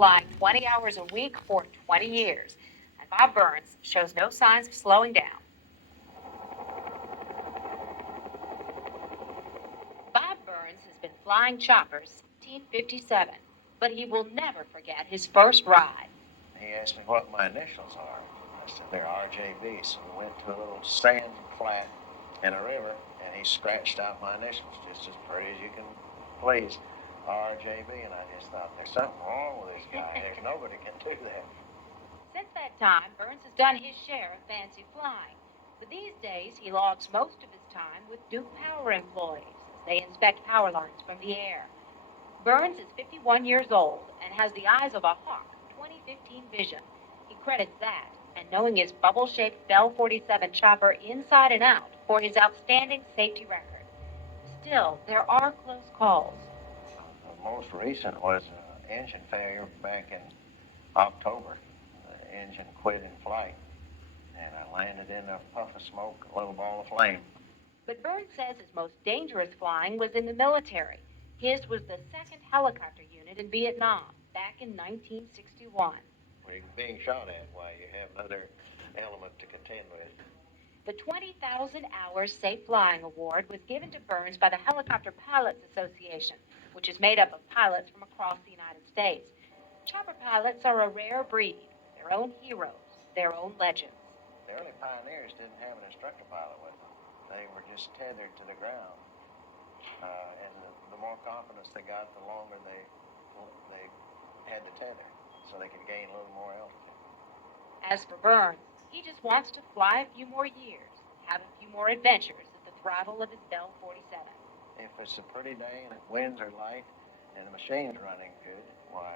flying 20 hours a week for 20 years. And Bob Burns shows no signs of slowing down. Bob Burns has been flying choppers since 1957, but he will never forget his first ride. He asked me what my initials are. I said, they're RJB. So we went to a little sand flat in a river, and he scratched out my initials just as pretty as you can please. RJB, and I just thought, there's something wrong with this guy. There's nobody can do that. Since that time, Burns has done his share of fancy flying. But these days, he logs most of his time with Duke Power employees as they inspect power lines from the air. Burns is 51 years old and has the eyes of a hawk, 2015 vision. He credits that and knowing his bubble-shaped Bell 47 chopper inside and out for his outstanding safety record. Still, there are close calls. The most recent was an engine failure back in October. The engine quit in flight, and I landed in a puff of smoke, a little ball of flame. But Burns says his most dangerous flying was in the military. His was the 2nd Helicopter Unit in Vietnam back in 1961. When you're being shot at, why, you have another element to contend with. The 20,000 Hours Safe Flying Award was given to Burns by the Helicopter Pilots Association, which is made up of pilots from across the United States. Chopper pilots are a rare breed, their own heroes, their own legends. The early pioneers didn't have an instructor pilot with them. They were just tethered to the ground. And the more confidence they got, the longer they had to tether, so they could gain a little more altitude. As for Burns, he just wants to fly a few more years, have a few more adventures at the throttle of his Bell 47. If it's a pretty day and the winds are light and the machine's running good, why,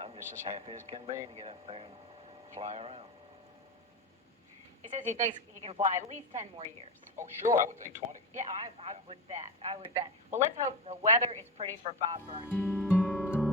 I'm just as happy as can be to get up there and fly around. He says he thinks he can fly at least 10 more years. Oh, sure, I would think 20. Yeah, I would bet. Well, let's hope the weather is pretty for Bob Burns.